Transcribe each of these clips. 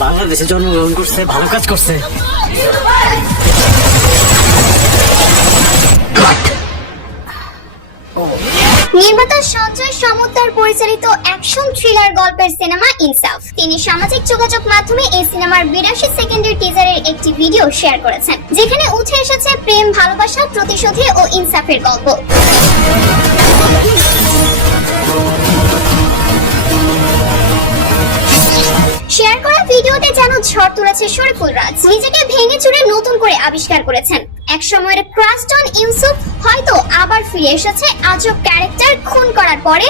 দেশে জন্মগ্রহণ করছে, ভালো কাজ করছে। নির্মাতা সঞ্জয় সমুদ্র পরিচালিত অ্যাকশন থ্রিলার গল্পের সিনেমা ইনসাফ। তিনি সামাজিক যোগাযোগ মাধ্যমে এই সিনেমার বিরাশি সেকেন্ডের টিজারের একটি ভিডিও শেয়ার করেছেন, যেখানে উঠে এসেছে প্রেম, ভালোবাসা, প্রতিশোধে ও ইনসাফের গল্প। যেন ঝড় তুলেছে শরীফুল রাজ। নিজেকে ভেঙে চুরে নতুন করে আবিষ্কার করেছেন। এক ক্রাস্টন ইউসুফ হয়তো আবার ফিরে এসেছে আজব ক্যারেক্টার খুন করার পরে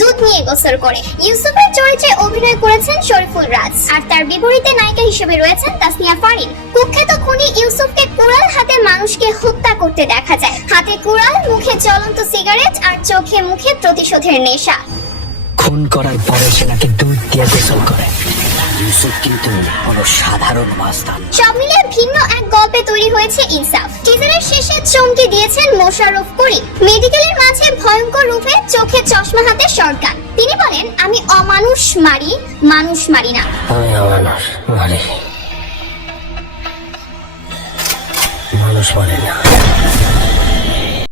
দুধ নিয়ে গোসল করে। ইউসুফের চরিত্রে অভিনয় করেছেন শরীফুল রাজ। আর তার বিপরীতে নায়িকা হিসেবে রয়েছেন তাসনিয়া ফারিন। কুখ্যাত খুনি ইউসুফকে কুড়াল হাতে মানুষকে হত্যা করতে দেখা যায়। হাতে কুড়াল, মুখে জ্বলন্ত সিগারেট আর চোখে মুখে প্রতিশোধের নেশা। খুন করার পরে সে নাকি দুধ দিয়ে গোসল করে। ইউসুফ কিন্তু কোনো সাধারণ মাস্তান। সব ভিন্ন এক গল্পে তৈরি হয়েছে ইনসাফ। টিজারের শেষে চমকে দিয়েছেন মোশাররফ করিম। মেডিকেলের মাঝে ভয়ঙ্কর রূপে চোখে চশমা হাতে শর্টগান তিনি বলেন আমি অমানুষ মারি মানুষ মারি না। আমি অমানুষ মারি। মানুষ মারি না।